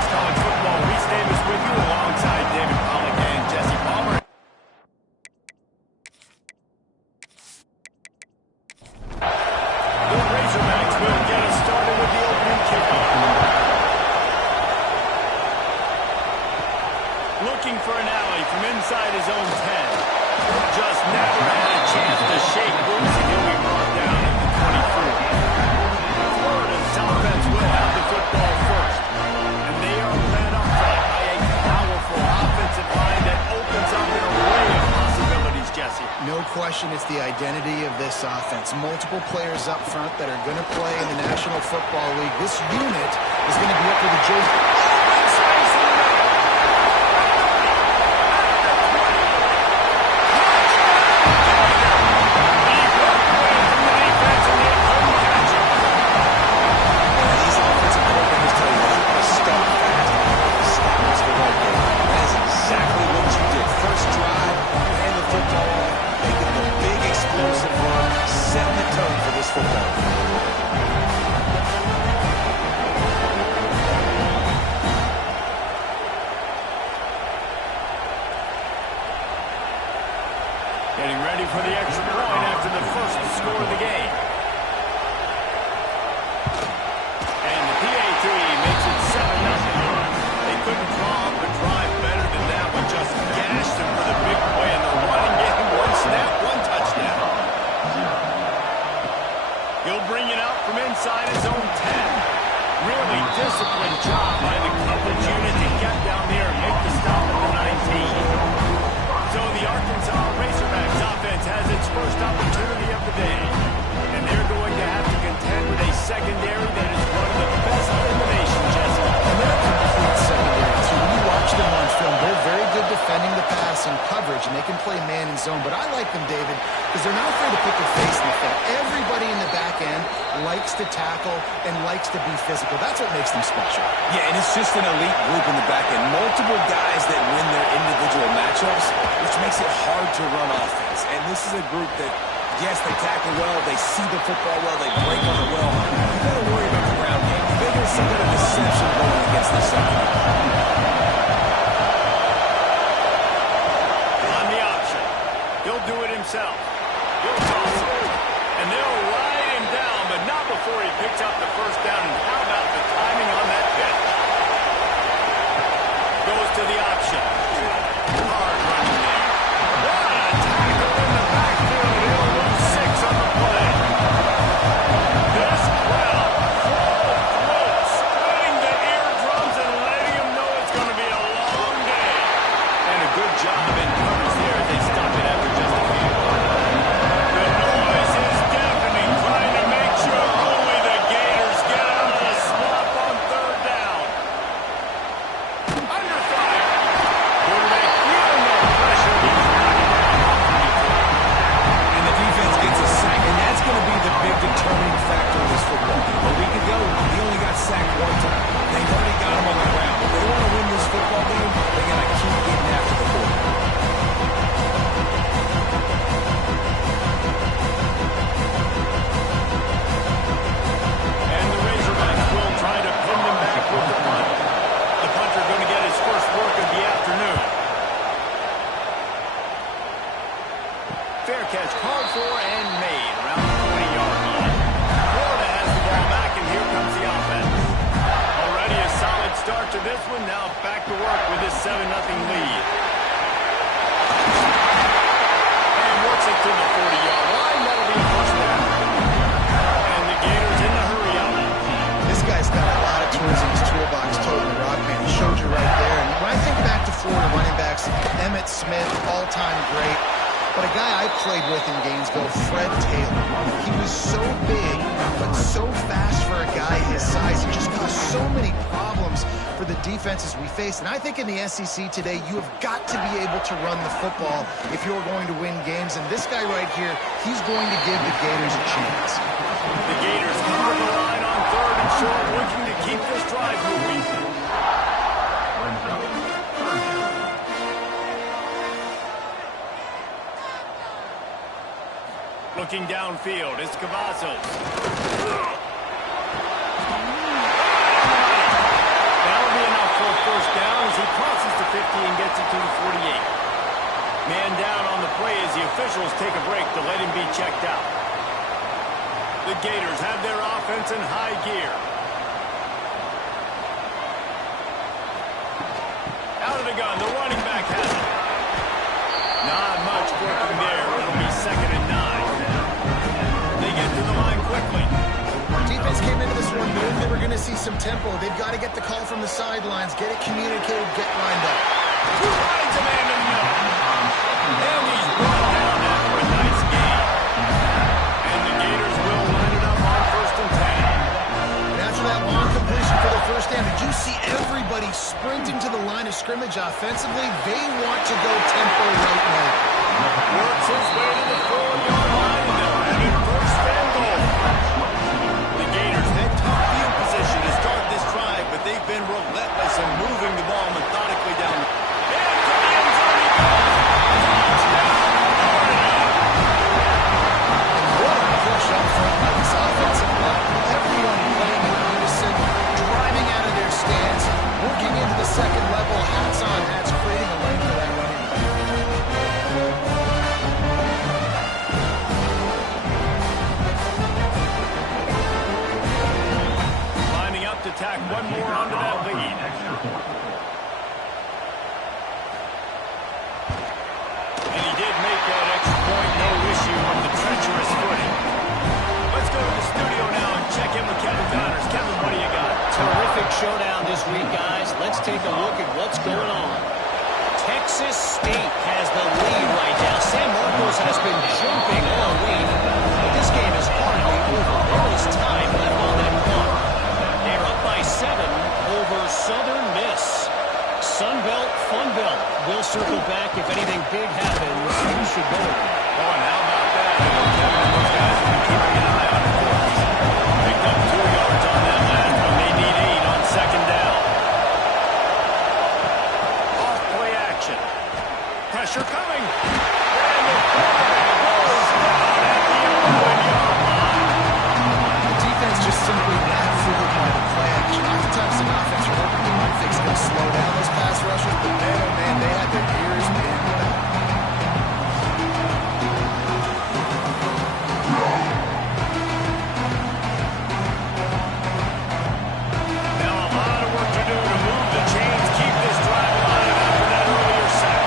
Sports College Football. Reese Davis with you alongside David Pollack and Jesse Palmer. The Razorbacks will get us started with the opening kickoff. Looking for an alley from inside his own 10. Just never had a chance to shake loose, and he'll be brought down at the 24. Florida's offense will have the football first, and they are led up front by a powerful offensive line that opens up an array of possibilities, Jesse. No question it's the identity of this offense. Multiple players up front that are going to play in the National Football League. This unit is going to be up for the Jays. Getting ready for the extra point after the first score of the game. And the PAT makes it 7-0. They couldn't draw up a drive better than that, but just gashed them for the big play in the running game. One snap, one touchdown. He'll bring it out from inside his own 10. Really disciplined job by the coverage unit to get down there and make the stop at the 19. So the Arkansas Razorbacks offense has its first opportunity of the day. And they're going to have to contend with a secondary that is one of the best in the nation, Jesse. And they're a complete secondary, too. When you watch them on film, they're very good defending the pass and coverage, and they can play man and zone. But I like them, David, because they're not afraid to put their face in the field. Everybody in the back end likes to tackle and likes to be physical. That's what makes them special. Yeah, and it's just an elite group in the back end. Multiple guys that win their individual matchups, which makes it hard to run offense. And this is a group that, yes, they tackle well, they see the football well, they break on it well. You got to worry about the ground game. They're going to see a bit of deception going against this second. On the option, he'll do it himself. He'll toss it, and they'll ride him down, but not before he picks up the first down. And how about the timing on that catch? Goes to the option. Hard running there. What a tackle in the backfield. He'll lose 6 on the play. This crowd full of throat, splitting the eardrums and letting him know it's going to be a long day. And a good job in coverage there as they stop it after just a few. The noise is deafening, trying to make sure only the Gators get out of the swamp on 3rd down. Under fire. Quarterback feeling no pressure. He's knocking down off the field. And the defense gets a sack, and that's going to be the big determining factor in this football game. A week ago, he only got sacked 1 time. They've already got him on the ground. If they want to win this football game, they got to keep getting after the ball. And the Razorbacks will try to pin them back with the punt. The punter going to get his first work of the afternoon. Fair catch called for and made around the 20-yard line. Florida has the ball back, and here comes the offense. Already a solid start to this one. Now back to work with this 7-0 lead. And works it to the 40-yard line. That'll be first down. And the Gators in the hurry up. This guy's got a lot of tools in his toolbox, Tobin Rockman. He showed you right there. And when I think back to Florida running backs, Emmitt Smith, all-time great. But a guy I played with in games go, Fred Taylor. He was so big, but so fast for a guy his size. He just caused so many problems for the defenses we face. And I think in the SEC today, you have got to be able to run the football if you're going to win games. And this guy right here, he's going to give the Gators a chance. The Gators cover the line on 3rd and short, looking to keep this drive moving. Looking downfield, it's Cavazos. That'll be enough and gets it to the 48. Man down on the play as the officials take a break to let him be checked out. The Gators have their offense in high gear. Out of the gun, the running back has it. Not much working there. It'll be 2nd and 9. They get to the line quickly. Defense came into this one knowing they were going to see some tempo. They've got to get the call from the sidelines, get it communicated, get lined up. Who finds a man in the middle? And he's brought down after a nice game. And the Gators will line it up on 1st and 10. And after that long completion for the first down, did you see everybody sprinting to the line of scrimmage offensively? They want to go tempo right now. Works his way to the 4-yard line, and they'll have it 1st and goal. The Gators had tough field position to start this drive, but they've been relentless in moving the ball methodically down. And to the end zone he goes. Touchdown, Florida! What a push up front by this offensive line. Everyone playing in unison, driving out of their stance, working into the second level, hats on hats, creating a lane for that running back. Lining up to tack one more onto that lead. And he did make that extra point, no issue with the treacherous footing. Let's go to the studio now and check in with Kevin Connors. Kevin, what do you got? Terrific showdown this week, guys. Let's take a look at what's going on. Texas State has the lead right now. San Marcos has been jumping all week, but this game is hardly over. There is time left on that clock. They're up by 7 over Southern Miss. Sunbelt, Funbelt. We'll circle back if anything big happens. You should go. Oh, and how about that? I know Kevin and those guys have been keeping an eye on it for us. Picked up 2 yards on that last one. They need 8 on 2nd down. Off play action. Pressure coming. And the quarterback goes down at the 11-yard line. The defense just simply not fooled by the play action. Oftentimes an offense you're hoping the run fix going to slow down those pass rushers, but man, oh man, they had their ears pinned back. Now a lot of work to do to move the chains, keep this drive alive after that earlier sack.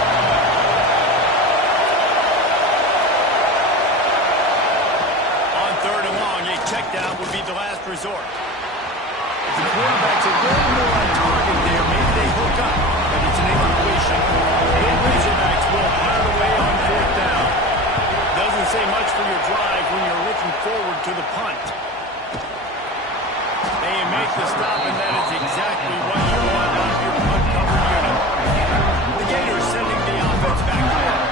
On 3rd and long, a check down would be the last resort. The quarterback's a little more on target there. Maybe they hook up, but it's an incompletion. The Razorbacks will fire away on 4th down. Doesn't say much for your drive when you're looking forward to the punt. They make the stop, and that is exactly what you want out of your punt-covered unit. The Gators sending the offense back to work.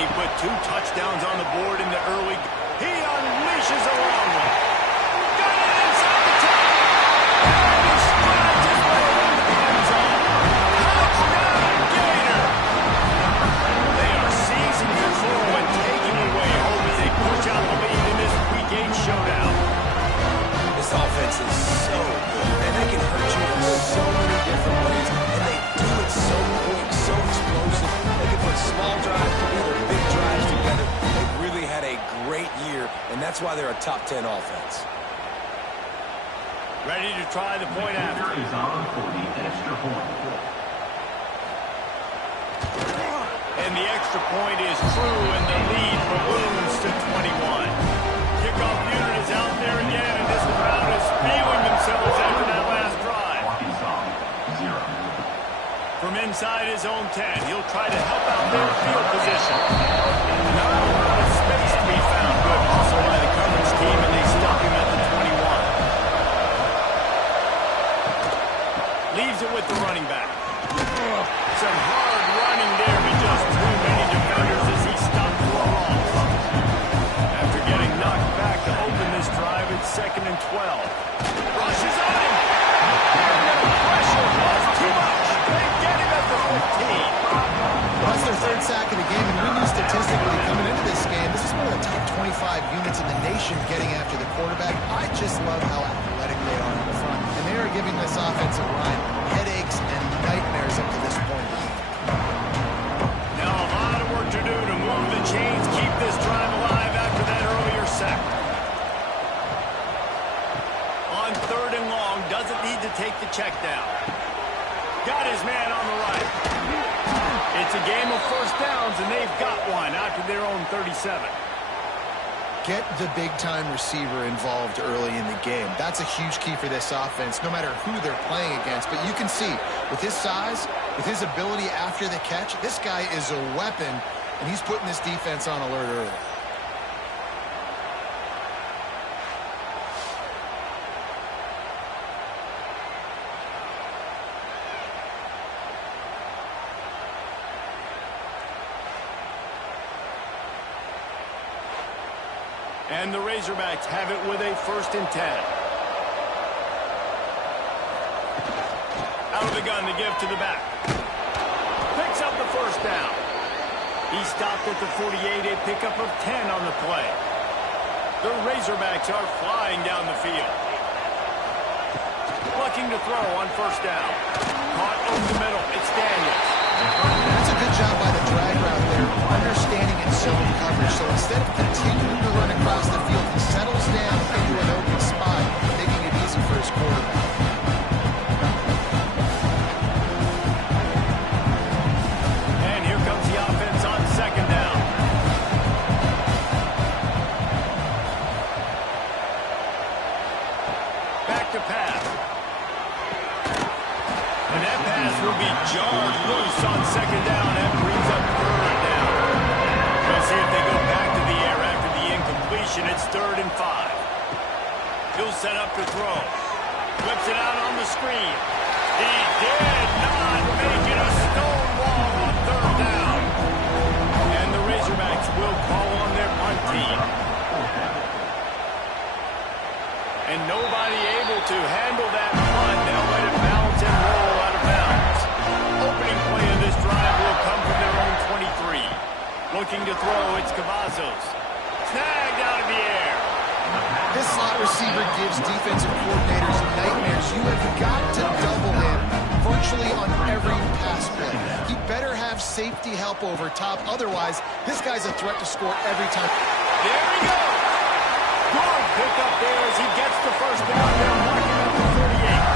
They put 2 touchdowns on the board in the early. He unleashes a long one. Got it inside the 10. And he strides his way into the end zone. Touchdown, Gator! They are seizing control and taking away hope as they push out the lead in this Week 8 showdown. This offense is so good, and they can hurt you in so many different ways, and they do it so quick, so explosive. They can put small drives together, big drives together. They've really had a great year, and that's why they're a top 10 offense. Ready to try the point after. Is on for the extra point. And the extra point is true, and the lead balloons to 21. Kickoff unit is out there again, and this crowd is feeling themselves after that last drive. Arkansas, 0. From inside his own 10, he'll try to help out their field position. Not a lot of space to be found. Good hustle by the coverage team, and they stop him at the 21. Leaves it with the running back. Some hard running there, but just too many defenders as he stopped for a loss. After getting knocked back to open this drive, it's 2nd and 12. Rushes on him. And the pressure was too much. They get him at the 15. That's their 3rd sack of the game, and we knew statistically coming into this game, this is one of the top 25 units in the nation getting after the quarterback. I just love how athletic they are in the front, and they are giving this offensive line headaches and nightmares up to this point. Got his man on the right. It's a game of first downs, and they've got one out to their own 37. Get the big-time receiver involved early in the game. That's a huge key for this offense, no matter who they're playing against. But you can see, with his size, with his ability after the catch, this guy is a weapon, and he's putting this defense on alert early. And the Razorbacks have it with a 1st and 10. Out of the gun to give to the back. Picks up the 1st down. He stopped at the 48, a pickup of 10 on the play. The Razorbacks are flying down the field. Looking to throw on 1st down. Caught over the middle. It's Daniels. That's a good job by the drag route there, understanding its zone coverage. So instead of continuing to run across the field, he settles down into an open spot, making it easy for his quarterback. And here comes the offense on 2nd down. Back to pass. And that pass will be jarred loose on 2nd down and brings up 3rd down. We'll see if they go back to the air after the incompletion. It's 3rd and 5. He'll set up to throw. Whips it out on the screen. He did not make it a stone wall on 3rd down. And the Razorbacks will call on their punt team. And nobody able to handle that punt. They'll let it bounce and roll out of bounds. Opening play of this drive will come from their own 23. Looking to throw, it's Cavazos. Snagged out of the air. This slot receiver gives defensive coordinators nightmares. You have got to double him virtually on every pass play. He better have safety help over top. Otherwise, this guy's a threat to score every time. There he goes. Good pick up there as he gets the 1st down. They're marking up the 38.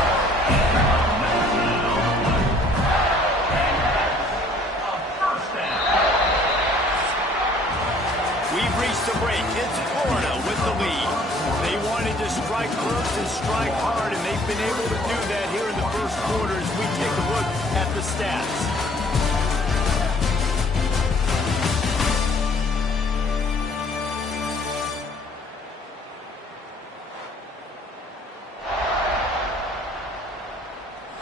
We've reached the break. It's Florida with the lead. They wanted to strike first and strike hard, and they've been able to do that here in the 1st quarter as we take a look at the stats.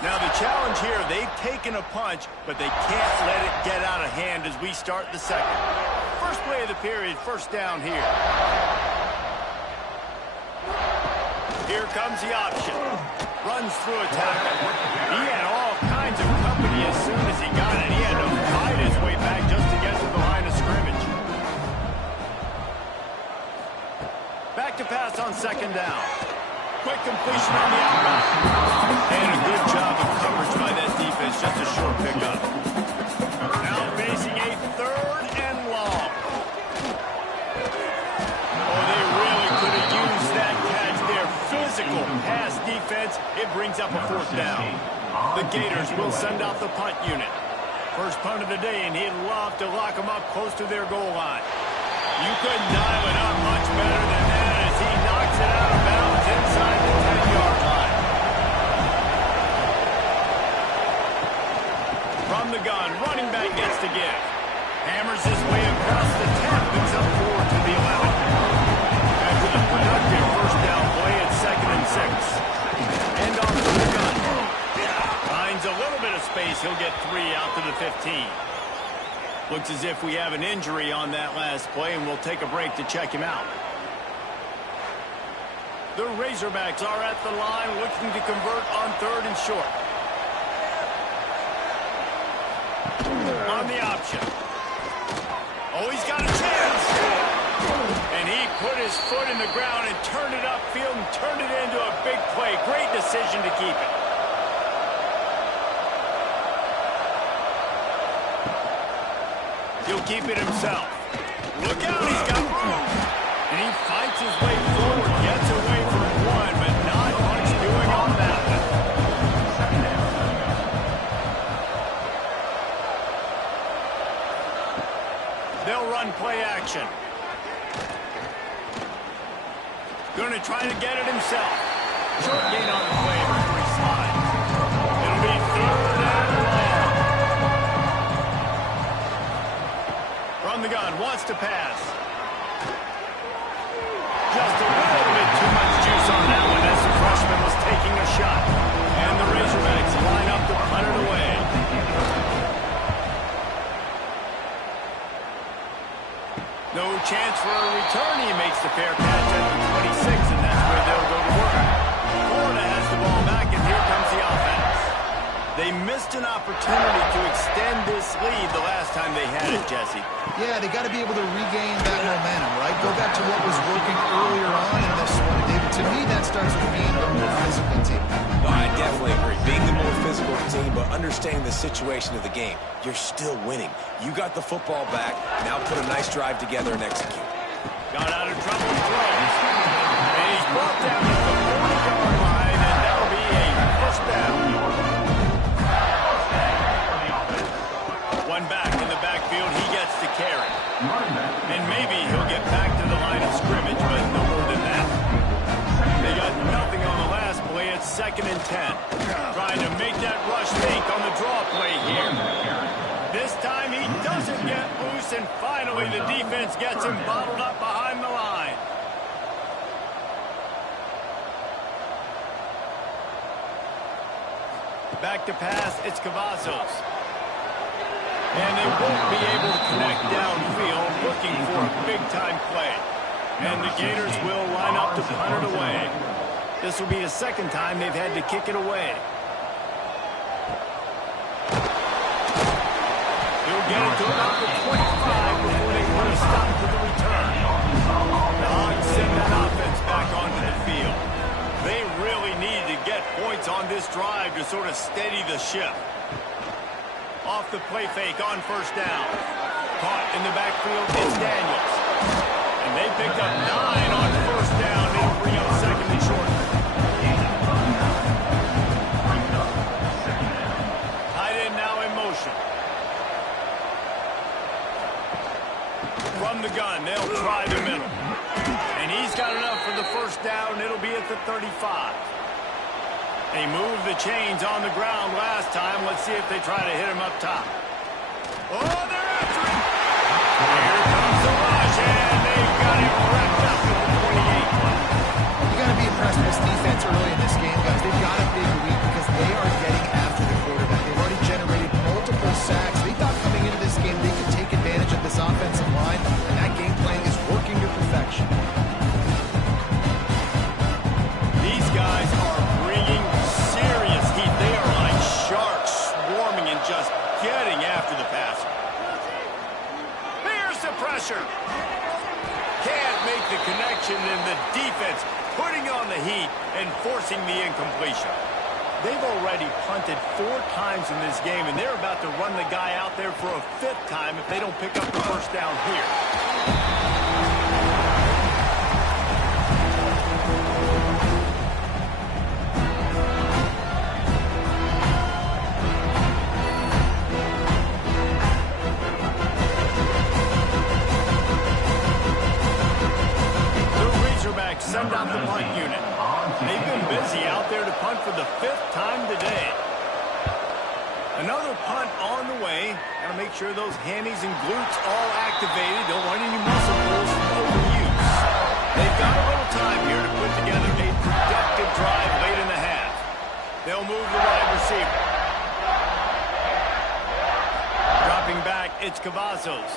Now the challenge here, they've taken a punch, but they can't let it get out of hand as we start the 2nd. First play of the period, 1st down here. Here comes the option. Runs through a tackle. He had all kinds of company as soon as he got it. He had to fight his way back just to get to the line of scrimmage. Back to pass on 2nd down. Quick completion on the outbound. And a good job of coverage by that defense. Just a short pickup. Now facing a 3rd and long. Oh, they really could have used that catch there. Physical pass defense. It brings up a 4th down. The Gators will send out the punt unit. First punt of the day, and he'd love to lock them up close to their goal line. You couldn't dial it up much better than that as he knocks it out of bounds inside the 10-yard line. From the gun, running back gets to give. Hammers his way across the 10, picks up 4 to the 11. After the productive 1st down play, it's 2nd and 6. And off to the gun. Finds a little bit of space. He'll get 3 out to the 15. Looks as if we have an injury on that last play, and we'll take a break to check him out. The Razorbacks are at the line looking to convert on 3rd and short. On the option. Oh, he's got a chance. And he put his foot in the ground and turned it upfield and turned it into a big play. Great decision to keep it. He'll keep it himself. Look out, he's got room. And he fights his way forward, gets away from 1, but not much doing on that one. 2nd run play action. Going to try to get it himself. Short gain on the play before he slides. It'll be third and long. From the gun, wants to pass. Just a little bit too much juice on that one as the freshman was taking a shot. And the Razorbacks line up to punt it away. No chance for a return. He makes the fair catch at the 26, and that's where they'll go to work. Florida has the ball back, and here comes the offense. They missed an opportunity to extend this lead the last time they had it, Jesse. Yeah, they got to be able to regain that momentum, right? Go back to what was working earlier on in this one. David, to me, that starts with being the more physical team. No, I definitely agree. Being the more physical team, but understanding the situation of the game. You're still winning. You got the football back. Now put a nice drive together and execute. Got out of trouble and throw. And he's brought down at the 40-yard line, and that'll be a first down. One back in the backfield. He gets to carry. And maybe he'll get back to the line of scrimmage, but no more than that. They got nothing on the last play. It's 2nd and 10. Trying to make that rush fake on the draw play here. This time he doesn't get loose, and finally the defense gets him bottled up behind the line. Back to pass, it's Cavazos. And they won't be able to connect downfield, looking for a big-time play. And the Gators will line up to punt it away. This will be the 2nd time they've had to kick it away. He'll get it to about the 25 before they put a stop to the return. The Hogs send that offense back onto the field. They really need to get points on this drive to sort of steady the ship. Off the play fake on first down. Caught in the backfield, it's Daniels. And they picked up 9 on first down. It'll bring up 2nd and short. Tight end now in motion. From the gun, they'll try the middle. And he's got enough for the first down. It'll be at the 35. They moved the chains on the ground last time. Let's see if they try to hit him up top. Oh, they're after him. Here comes the rush, and they've got him wrapped up at the 28. You got to be impressed with this defense early in this game, guys. They've got a big lead because they are getting after the quarterback. They've already generated multiple sacks. They thought coming into this game they could take advantage of this offensive line, and that game plan is working to perfection. These guys are bringing serious heat. They are like sharks swarming and just getting after the passer. Here's the pressure. Can't make the connection, and the defense putting on the heat and forcing the incompletion. They've already punted 4 times in this game, and they're about to run the guy out there for a 5th time if they don't pick up the first down here. Send out the punt unit. They've been busy out there to punt for the 5th time today. Another punt on the way. Got to make sure those hammies and glutes all activated. Don't want any muscle pulls from overuse. They've got a little time here to put together a productive drive late in the half. They'll move the wide receiver. Dropping back, it's Cavazos.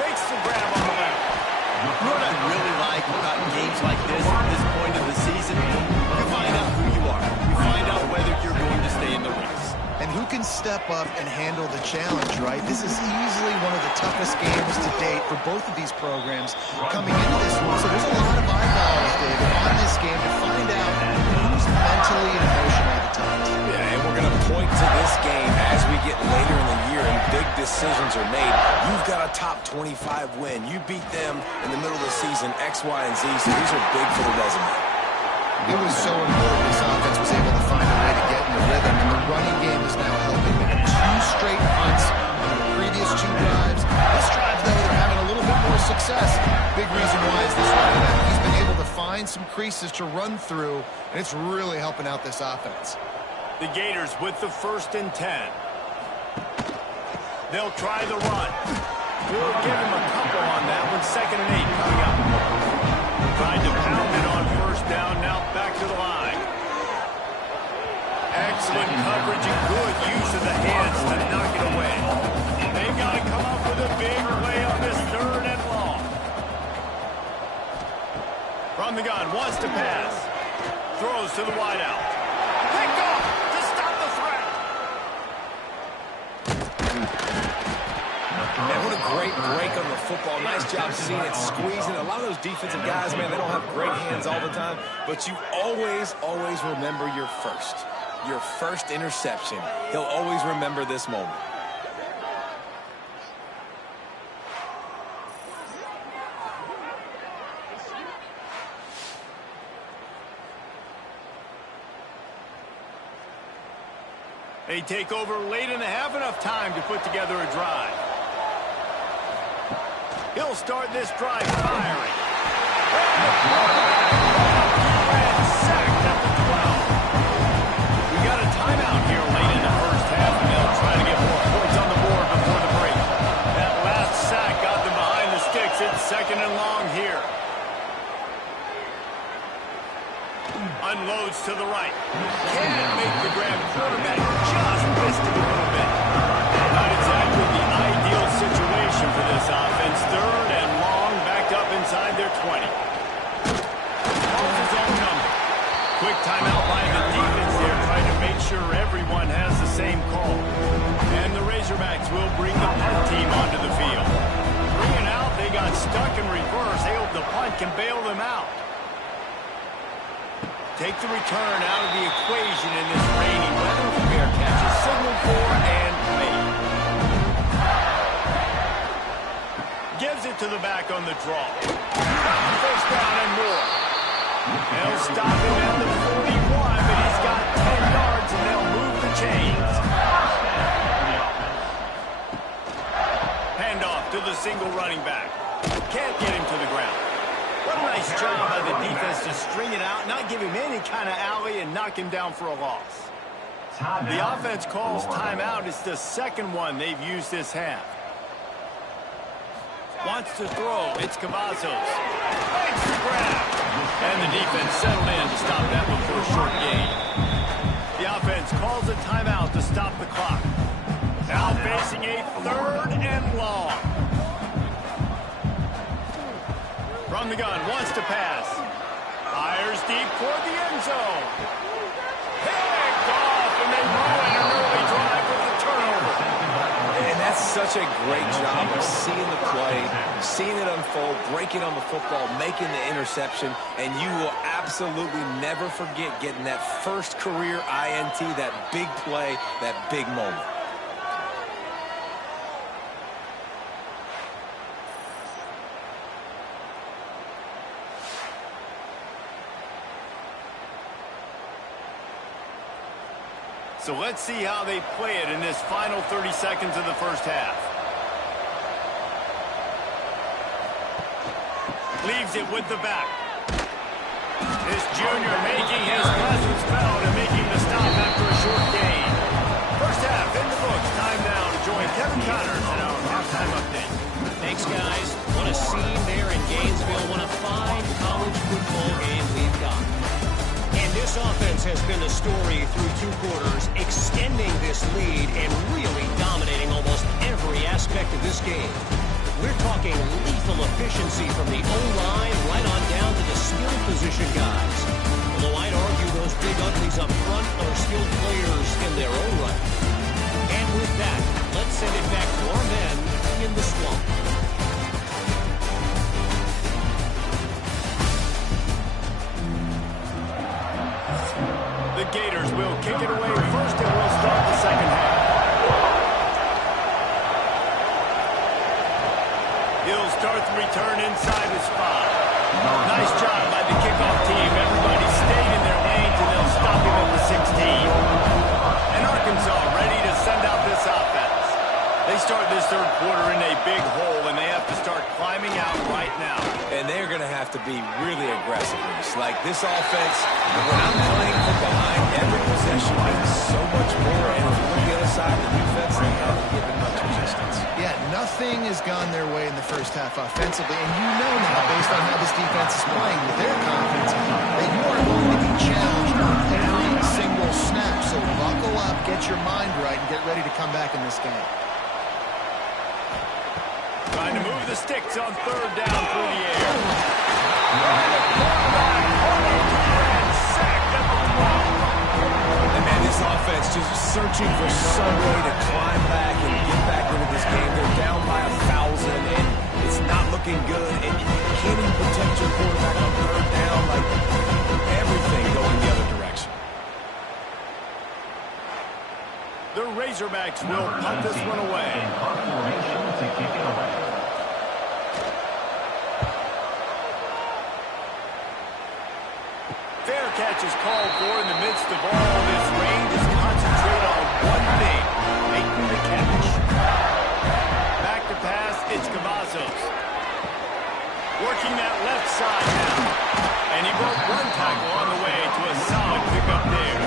Makes the grab on the left. You know what I really like about games like this at this point of the season? You find out who you are. You find out whether you're going to stay in the race. And who can step up and handle the challenge, right? This is easily one of the toughest games to date for both of these programs coming into this one. So there's a lot of eyeballs, David, on this game to find out who's mentally and emotionally the toughest. Yeah, and we're going to point to this game as we get later in the year and big decisions are made. You've got a top 25 win. You beat them in the middle of the season, X, Y, and Z, so these are big for the resume. It was so important this offense was able to find a way to get in the rhythm, and the running game is now helping them. 2 straight punts on the previous 2 drives, success. Big reason why is this running back. He's been able to find some creases to run through, and it's really helping out this offense. The Gators with the 1st and 10. They'll try the run. We'll give him a couple on that one. 2nd and 8 coming up. Tried to pound it on 1st down, now back to the line. Excellent coverage and good use of the hands to knock it away. They've got to come up with a big play on this 3rd and long. From the gun, wants to pass. Throws to the wideout. Picked off to stop the threat. And what a great break on the football. Nice job seeing it squeezing. A lot of those defensive guys, man, they don't have great hands all the time, but you always, always remember your first interception. He'll always remember this moment. They take over late in the half, enough time to put together a drive. He'll start this drive firing. And sacked at the 12. We got a timeout here late in the first half, and they'll try to get more points on the board before the break. That last sack got them behind the sticks. It's 2nd and long here. Unloads to the right. Can't make the grab. Quarterback just missed it a little bit. Not exactly the ideal situation for this offense. 3rd and long, backed up inside their 20. Calls his own number. Quick timeout by the defense there, trying to make sure everyone has the same call. And the Razorbacks will bring the punt team onto the field. Bringing out, they got stuck in reverse. They hope the punt can bail them out. Take the return out of the equation in this rainy weather. Fair catch is signaled for and made. Gives it to the back on the draw. 1st down and more. They'll stop him at the 41, but he's got 10 yards and they'll move the chains. Handoff to the single running back. Can't get him to the ground. What a nice job by the defense to string it out, not give him any kind of alley, and knock him down for a loss. The offense calls timeout. It's the 2nd one they've used this half. Wants to throw. It's Cavazos. Makes the grab. And the defense settled in to stop that one for a short gain. The offense calls a timeout to stop the clock. Now facing a 3rd and long. From the gun, wants to pass. Fires deep toward the end zone. Picked off, and they ruin an early drive with the turnover. And that's such a great job of seeing the play, seeing it unfold, breaking on the football, making the interception, and you will absolutely never forget getting that first career INT, that big play, that big moment. So let's see how they play it in this final 30 seconds of the first half. Leaves it with the back. This junior making his presence felt and making the stop after a short gain. First half in the books. Time now to join Kevin Connors in our halftime update. Thanks, guys. What a scene there in Gainesville. What a fine college football game we've got. And this offense has been the story through 2 quarters, extending this lead and really dominating almost every aspect of this game. We're talking lethal efficiency from the O-line right on down to the skill position guys. Although I'd argue those big uglies up front are skilled players in their own right. And with that, let's send it back to our men in the swamp. The Gators will kick it away first, and we'll start the second half. He'll start the return inside the spot. Nice job by the kickoff team. Everybody stayed in their lanes, and they'll stop him at the 16. And Arkansas ready to send out this offense. They start this third quarter in a big hole, and they have to start climbing out right now. And they're going to have to be really aggressive. Like this offense, when I'm playing from behind, every possession means so much more. And if you look at the other side, the defense, they haven't given much resistance. Yeah, nothing has gone their way in the first half offensively. And you know now, based on how this defense is playing with their confidence, that you are going to be challenged on every single snap. So buckle up, get your mind right, and get ready to come back in this game. Trying to move the sticks on third down through the air. And man, this offense just searching for some way to climb back and get back into this game. They're down by 1,000, and it's not looking good. And you can't even protect your quarterback on third down. Like, everything going the other direction. The Razorbacks will punt this one away. Punt formation to kick it away. Fair catch is called for in the midst of all this rain. Just concentrate on one thing, making the catch. Back to pass, it's Cavazos. Working that left side now. And he broke one tackle on the way to a solid pickup there.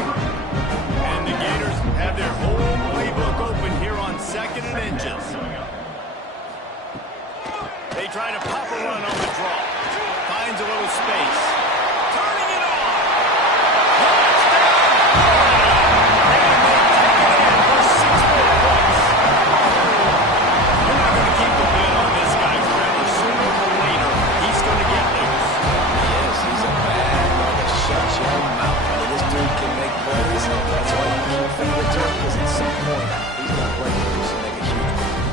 And the Gators have their whole playbook open here on 2nd and inches. They try to pop a run on the draw. Finds a little space. Turning it on. And they take it in for 6 more points. We're not going to keep the lid on this guy forever. Sooner or later, he's going to get loose. Yes, he's a bad one that shuts your mouth. I mean, this dude can make plays. That's why you keep feeding to him, because at some point, he's going to break loose and make a huge play.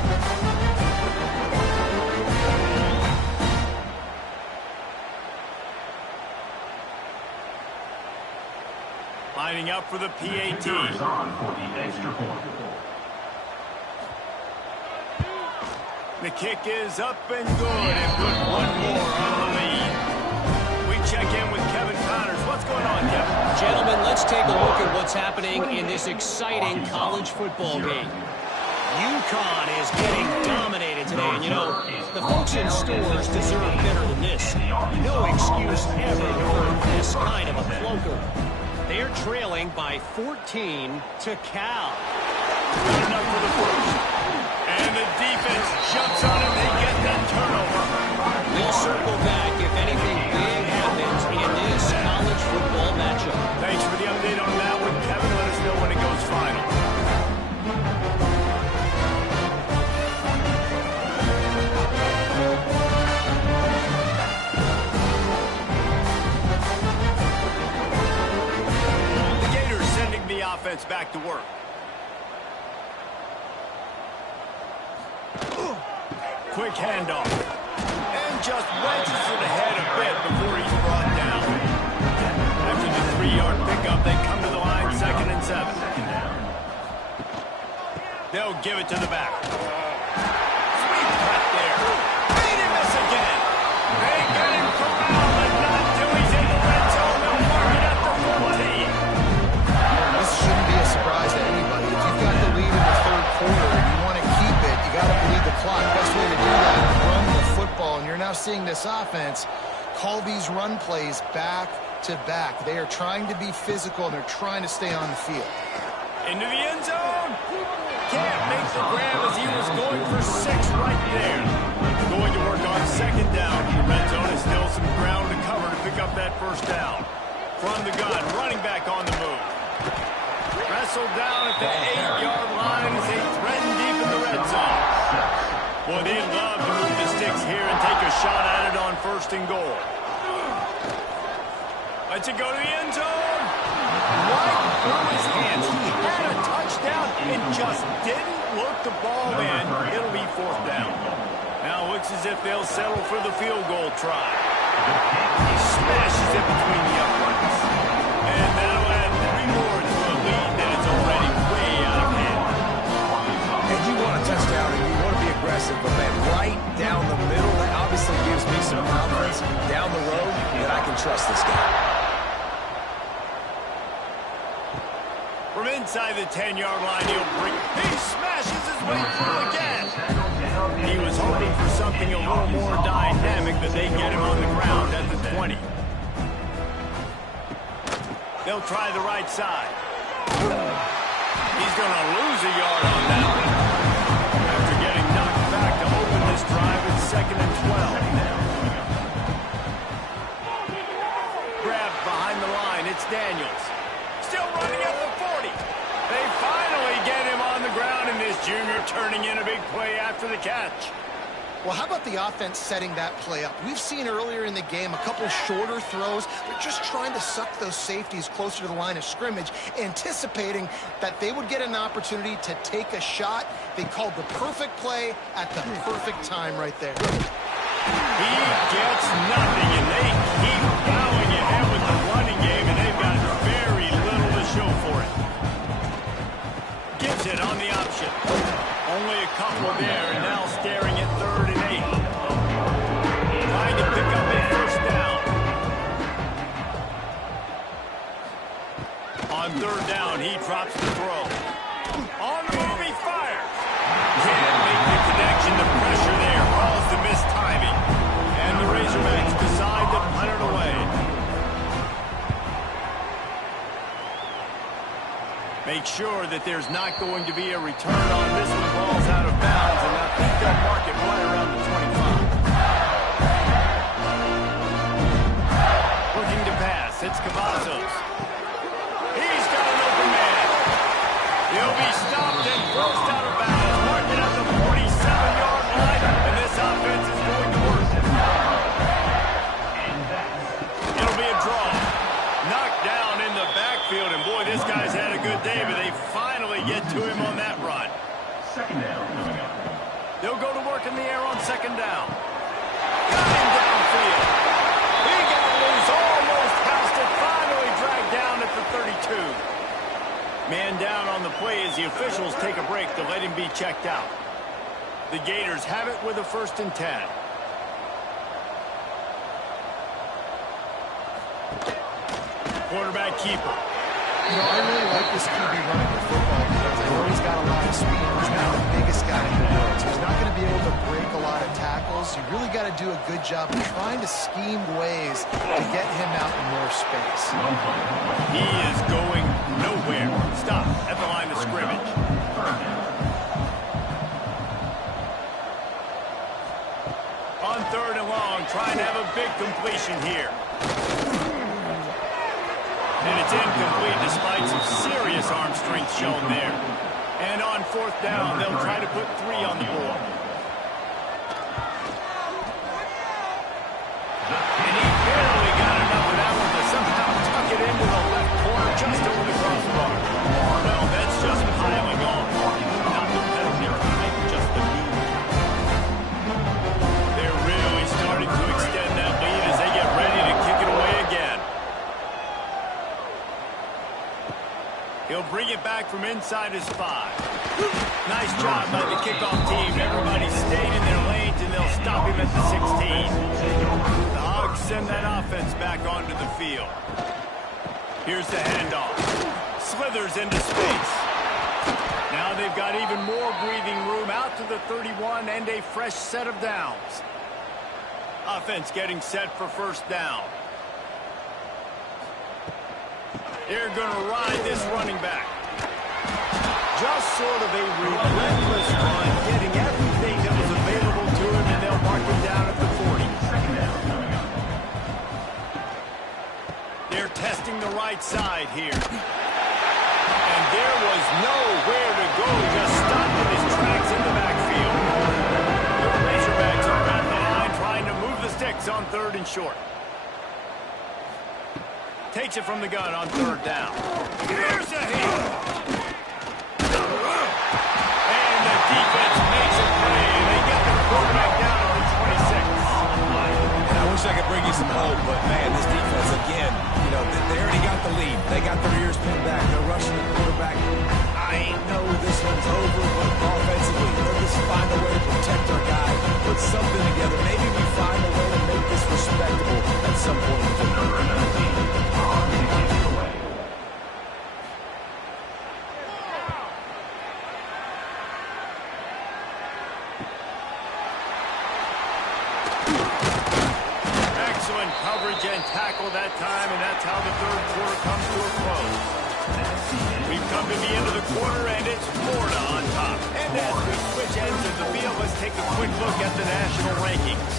Lining up for the PAT. Kickers on for the extra point. The kick is up and good, and put one more on the lead. We check in with Kevin Connors. What's going on, Kevin? Gentlemen, let's take a look at what's happening in this exciting college football game. UConn is getting dominated today, and you know, the folks in stores deserve better than this. No excuse ever for this kind of a floater. They're trailing by 14 to Cal. Good enough for the first. And the defense jumps on it. They get that turnover. We'll circle back if anything big happens in this college football matchup. Thanks for the update on that one, Kevin. Let us know when it goes final. The Gators sending the offense back to work. Quick handoff. And just wedges it ahead a bit before he's brought down. After the 3-yard pickup, they come to the line, 2nd and 7. They'll give it to the back. Sweet cut there. Made him miss again. They get him corralled, but not till he's in the red zone. They'll mark it at the 14. This shouldn't be a surprise to anybody. If you've got the lead in the third quarter and you want to keep it, you got to bleed the clock. Best way to do that is run the football. And you're now seeing this offense call these run plays back to back. They are trying to be physical, and they're trying to stay on the field. Into the end zone. Can't make the grab as he was going for 6 right there. Going to work on 2nd down. The red zone is still some ground to cover to pick up that first down. From the gun, running back on the move. Wrestled down at the 8-yard line as they threaten deep in the red zone. Boy, they'd love to move the sticks here and take a shot at it on 1st and goal. Let's it go to the end zone. Right through his hands. He had a touchdown and just didn't look the ball in. It'll be 4th down. Now it looks as if they'll settle for the field goal try. He smashes it between the uprights. And that'll add 3 more to a lead that is already way out of hand. And you want a touchdown and you want to be aggressive, but man, right down the middle, that obviously gives me some confidence down the road that I can trust this guy. From inside the 10-yard line, he'll bring. He smashes his way through again. He was hoping for something a little more dynamic, but they get him on the ground at the 20. They'll try the right side. He's going to lose a yard on that one. After getting knocked back to open this drive, it's 2nd and 12. Grabbed behind the line, it's Daniels. Still running at the 40. They finally get him on the ground, and this junior turning in a big play after the catch. Well, how about the offense setting that play up? We've seen earlier in the game a couple shorter throws. They're just trying to suck those safeties closer to the line of scrimmage, anticipating that they would get an opportunity to take a shot. They called the perfect play at the perfect time right there. He gets nothing, and they keep plowing ahead with the running game, and they've got very little to show for it. Gives it on the option. Only a couple there, and now staring at 3rd and 8. Trying to pick up a first down. On 3rd down, he drops the throw. On the move, he fires. Can't make the connection. The pressure there caused the missed timing. And the Razorbacks decide to punt it away. Make sure that there's not going to be a return on this one. Ball's out of bounds, and I think they'll mark it right around the 25. Looking to pass, it's Cavazos. He's got an open man. He'll be stopped and forced out of bounds, marking at the 47-yard line, and this offense is going to work. It'll be a draw. Knocked down in the backfield, and boy, this guy's had a good day, but they finally get to him on that run. 2nd down coming up. They'll go to work in the air on 2nd down. Got him downfield. He got loose, almost housed it, finally dragged down at the 32. Man down on the play as the officials take a break to let him be checked out. The Gators have it with a 1st and 10. Quarterback keeper. You know, I really like this QB running the football because I know he's got a lot of speed. He's not the biggest guy in the world, so he's not going to be able to break a lot of tackles. You really got to do a good job of trying to scheme ways to get him out in more space. He is going nowhere. Stop at the line of scrimmage. On 3rd and long, trying to have a big completion here. And it's incomplete despite some serious arm strength shown there. And on 4th down, they'll try to put 3 on the board. And he barely got enough of that one to somehow tuck it into the left corner just over the crossbar. Well, that's just piling on. Not the penalty type, just the move. They're really starting to extend that lead as they get ready to kick it away again. He'll bring it back from inside his 5. Nice job by the kickoff team. Everybody stayed in their lanes, and they'll stop him at the 16. The Hogs send that offense back onto the field. Here's the handoff. Slithers into space. Now they've got even more breathing room out to the 31 and a fresh set of downs. Offense getting set for 1st down. They're going to ride this running back. Just sort of a relentless run, getting everything that was available to him, and they'll mark him down at the 40. 2nd down coming up. They're testing the right side here. And there was nowhere to go, just stopped in his tracks in the backfield. The Razorbacks are at the line trying to move the sticks on 3rd and short. Takes it from the gun on 3rd down. Here's a hit. And the defense makes a play, and they get the quarterback down at the 26. And I wish I could bring you some hope, but man, this defense again, you know, they already got the lead. They got their ears pinned back. They're rushing the quarterback. I know this one's over, but offensively, they'll just find a way to protect our guy, put something together. Maybe we find a way to make this respectable at some point. coverage and tackle that time, and that's how the third quarter comes to a close. We've come to the end of the quarter, and it's Florida on top. And as we switch ends of the field, let's take a quick look at the national rankings.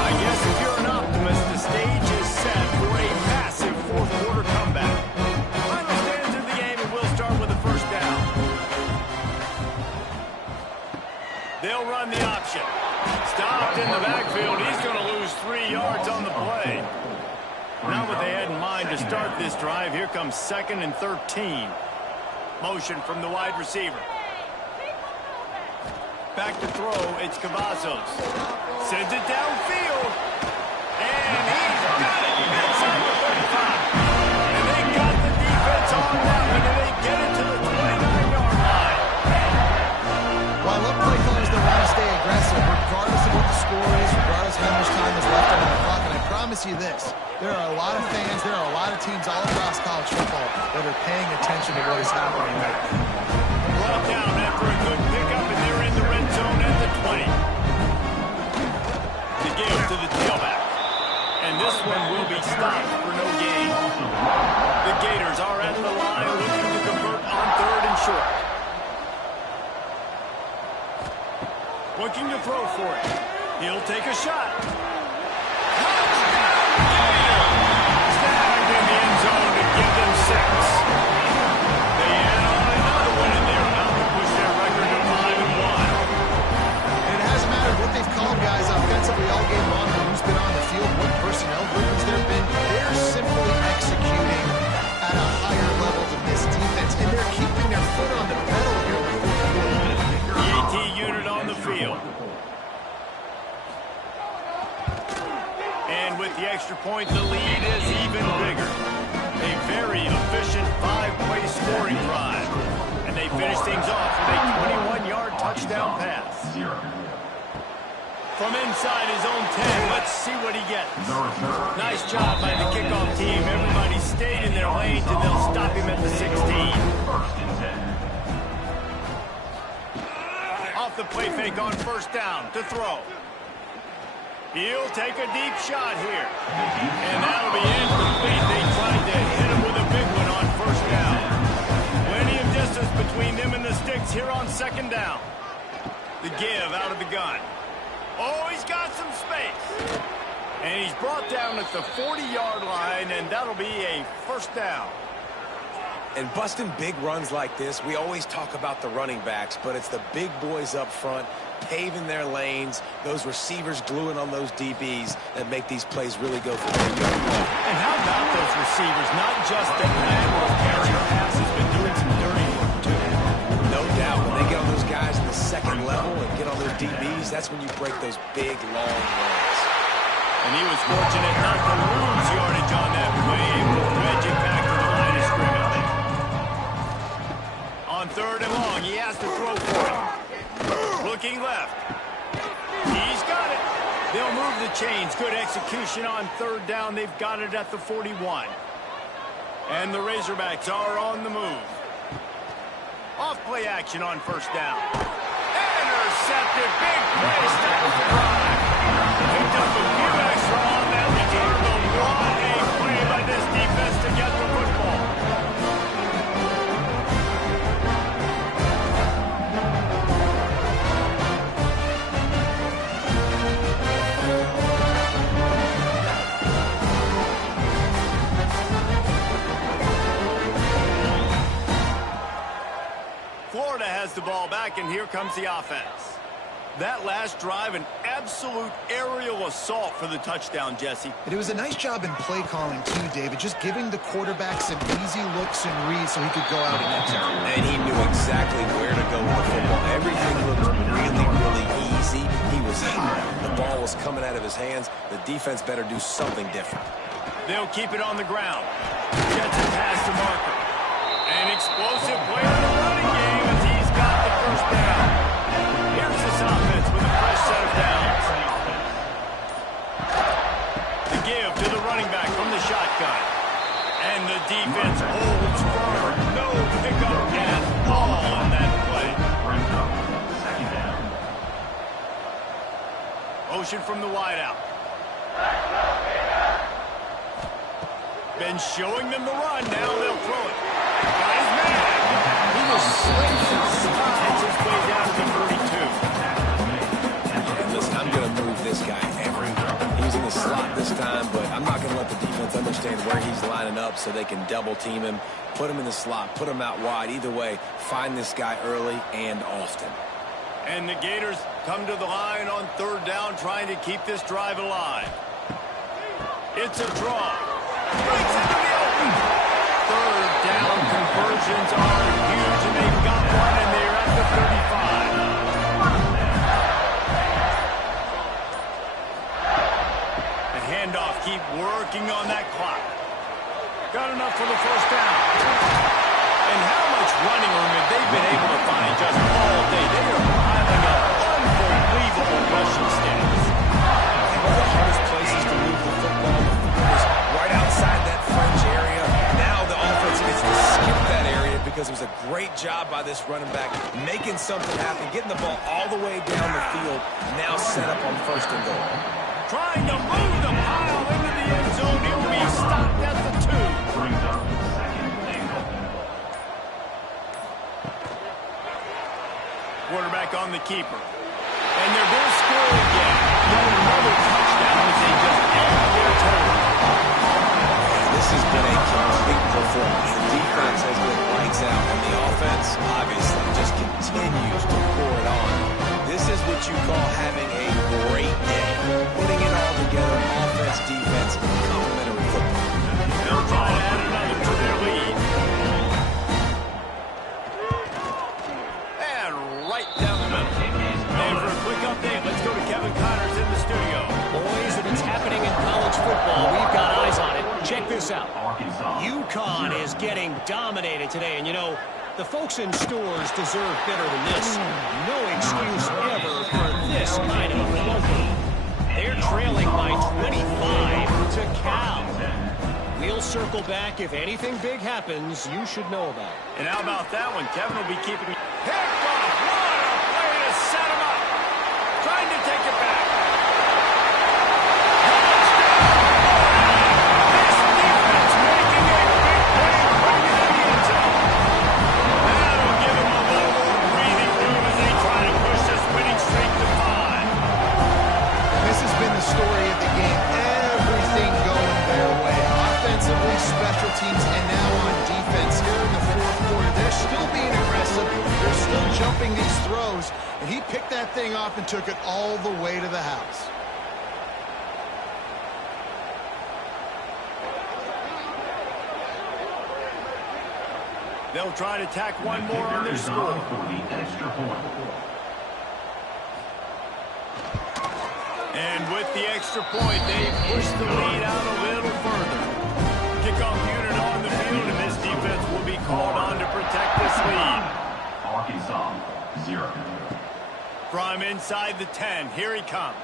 I guess if you're an optimist, the stage is set for a massive fourth quarter comeback. Final stands in the game, and we'll start with the first down. They'll run the option. Stopped in the backfield. He's going to lose 3 yards on the play. Not what they had in mind to start this drive. Here comes 2nd and 13. Motion from the wide receiver. Back to throw. It's Cavazos. Sends it downfield. And he's got it inside the 35. And they got the defense on that one. And they get it to the 29-yard line. Well, I love play callers that want to stay aggressive, regardless of what the score is, regardless of how much time is left on the clock. And I promise you this, there are a lot of fans, there are a lot of teams all across college football that are paying attention to what is happening right now. Brought down after a good pickup, and they're in the red zone at the 20. The give to the tailback. And this one will be stopped for no gain. The Gators are at the line looking to convert on 3rd and short. Looking to throw for it. He'll take a shot. Touchdown, Gator! Snagged in the end zone to give them 6. They add on another one in there, now to push their record to 5-1. And it hasn't mattered what they've called guys offensively all game long, or who's been on the field, what personnel groupings there have been. They're simply executing at a higher level than this defense, and they're keeping their foot on the pedal here in the fourth quarter. The AT unit on the field. And with the extra point, the lead is even bigger. A very efficient 5-play scoring drive. And they finish things off with a 21-yard touchdown pass. From inside his own 10, let's see what he gets. Nice job by the kickoff team. Everybody stayed in their lanes, and they'll stop him at the 16. Off the play fake on first down to throw. He'll take a deep shot here. And that'll be incomplete. They tried to hit him with a big one on first down. Plenty of distance between them and the sticks here on 2nd down. The give out of the gun. Oh, he's got some space. And he's brought down at the 40-yard line, and that'll be a first down. And busting big runs like this, we always talk about the running backs, but it's the big boys up front, paving their lanes, those receivers gluing on those DBs that make these plays really go for them. And how about those receivers? Not just the matter of carrying passes, but doing some dirty work, too. No doubt. When they get on those guys in the 2nd level and get on those DBs, that's when you break those big, long runs. And he was fortunate not to lose yardage on that play, able to wedge it back to the line of scrimmage. On 3rd and long, he has to throw for it. Looking left. He's got it. They'll move the chains. Good execution on 3rd down. They've got it at the 41. And the Razorbacks are on the move. Off play action on first down. Intercepted. Big play. Stops the drive. Picked up a few extra on that return, but what a play by this defense to get the football. Florida has the ball back, and here comes the offense. That last drive, an absolute aerial assault for the touchdown, Jesse. And it was a nice job in play calling, too, David, just giving the quarterback some easy looks and reads so he could go out and execute. And he knew exactly where to go with the football. Everything looked really, really easy. He was hot. The ball was coming out of his hands. The defense better do something different. They'll keep it on the ground. Gets it past the marker. An explosive play in the running game as he's got the first down. Here's this offense with a fresh set of downs. The give to the running back from the shotgun. And the defense holds firm. No pickup at all on that play. motion from the wideout. Been showing them the run. Now they'll throw it. Got his man. He was slipping and slides his way down to the 42. And listen, I'm going to move this guy everywhere. He's in the slot this time, but I'm not going to let the defense understand where he's lining up so they can double team him, put him in the slot, put him out wide. Either way, find this guy early and often. And the Gators come to the line on third down, trying to keep this drive alive. It's a draw. Breaks into the open. Third down conversions are huge, and they've got one, and they're at the 35. The handoff, keep working on that clock. Got enough for the first down. And how much running room have they been able to find just all day? They are piling up unbelievable rushing stats. One of the hardest places to move the football is right outside that fringe area. Now the offense gets to skip that area because it was a great job by this running back making something happen, getting the ball all the way down the field, now set up on first and goal. Trying to move the pile into the end zone. It will be stopped at the 2. Brings up second and goal. Quarterback on the keeper. And they're going to score again. Yet another touchdown as they just add their total. This has been a complete performance. The defense has been lights out, and the offense obviously just continues to pour it on. This is what you call having a great day. Putting it all together, offense, defense, complementary football. They'll try to add another to their lead. And right down the middle. And for a quick update, let's go to Kevin Connors in the studio. Boys, if it's happening in college football, we've got eyes on it. Check this out. Arkansas. UConn is getting dominated today, and you know, the folks in stores deserve better than this. No excuse ever for this kind of a clunker. They're trailing by 25 to Cal. We'll circle back. If anything big happens, you should know about it. And how about that one? Kevin will be keeping it. Picked off. What a way to set him up. Trying to take it back. This defense making a big play, bringing it in the end zone. That'll give them a little more breathing room as they try to push this winning streak to 5. This has been the story of the game. Everything going their way. Offensively, special teams, and now on defense here in the fourth quarter. They're still being aggressive. They're still jumping these throws. And he picked that thing off and took it all the way to the house. They'll try to tack one more on their score. For the extra point. And with the extra point, they push the lead out a little further. Kickoff unit on the field, and this defense will be called on to protect this lead. Arkansas, 0. From inside the 10, here he comes.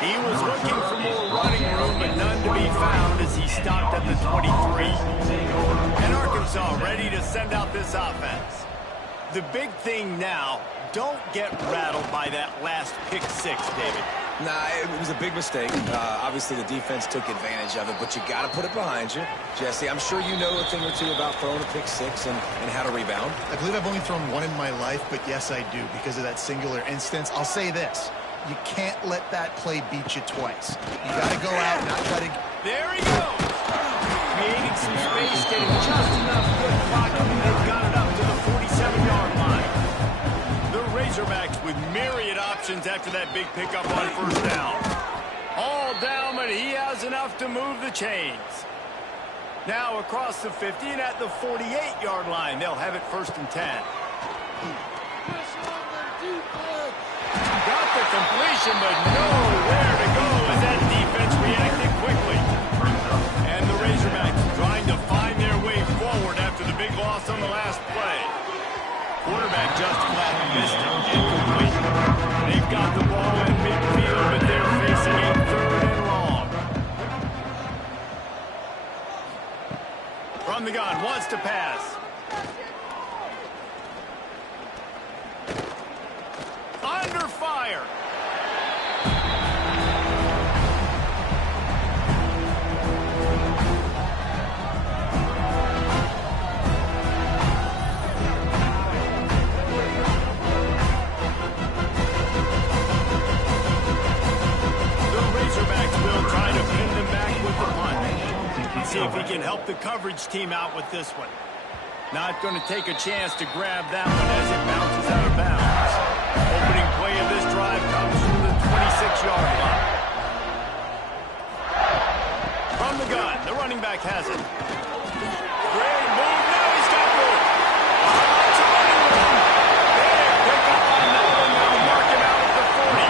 He was looking for more running room, but none to be found as he stopped at the 23. And Arkansas ready to send out this offense. The big thing now, don't get rattled by that last pick 6, David. Nah, it was a big mistake. Obviously, the defense took advantage of it, but you got to put it behind you. Jesse, I'm sure you know a thing or two about throwing a pick 6 and how to rebound. I believe I've only thrown one in my life, but yes, I do because of that singular instance. I'll say this. You can't let that play beat you twice. You got to go out and not try to... There he goes. Creating some space, getting just enough good blocking, and they've got it up to the 47-yard line. The Razorbacks with myriad options after that big pickup on first down. All down, but he has enough to move the chains. Now across the 50 and at the 48-yard line, they'll have it 1st and 10. Got the completion, but nowhere to go as that defense reacted quickly. And the Razorbacks trying to find their way forward after the big loss on the last play. Quarterback just flat missed it. Incomplete. They've got the ball in midfield, but they're facing a 3rd and long. From the gun, wants to pass. Under fire. see if he can help the coverage team out with this one. Not going to take a chance to grab that one as it bounces out of bounds. Opening play of this drive comes from the 26-yard line. From the gun, the running back has it. Great move. Now he's got room. Lots of running room. Big pick up on that one. Now mark him out at the 40.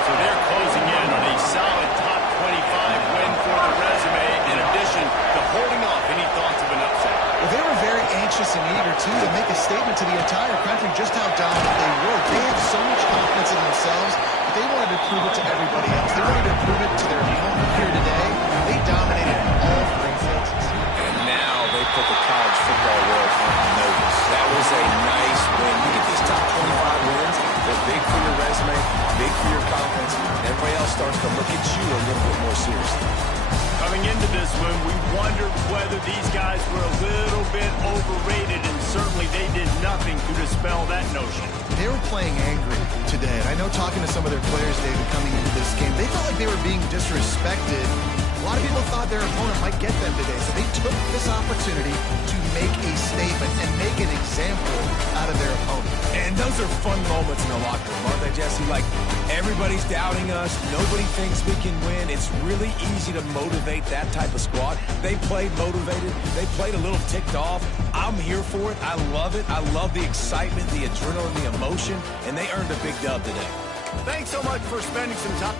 So they're closing in on a solid top 25 win for the resume, in addition to holding off any thoughts of an upset. Well, they were very anxious and eager, too, to make a statement to the entire country just how dominant they were. They had so much confidence in themselves, but they wanted to prove it to everybody else. They wanted to prove it to their opponent here today. They dominated all three phases. And now they put the college football world on notice. That was a nice win. You get these top 25 wins, they're big for your resume, big for your confidence. Everybody else starts to look at you a little bit more seriously. Coming into this one, we wondered whether these guys were a little bit overrated, and certainly they did nothing to dispel that notion. They were playing angry today, and I know talking to some of their players, David, coming into this game, they felt like they were being disrespected. A lot of people thought their opponent might get them today, so they took this opportunity to make a statement and make an example out of their opponent. And those are fun moments in the locker room, aren't they, Jesse? Like, everybody's doubting us. Nobody thinks we can win. It's really easy to motivate that type of squad. They played motivated. They played a little ticked off. I'm here for it. I love it. I love the excitement, the adrenaline, the emotion, and they earned a big dub today. Thanks so much for spending some time.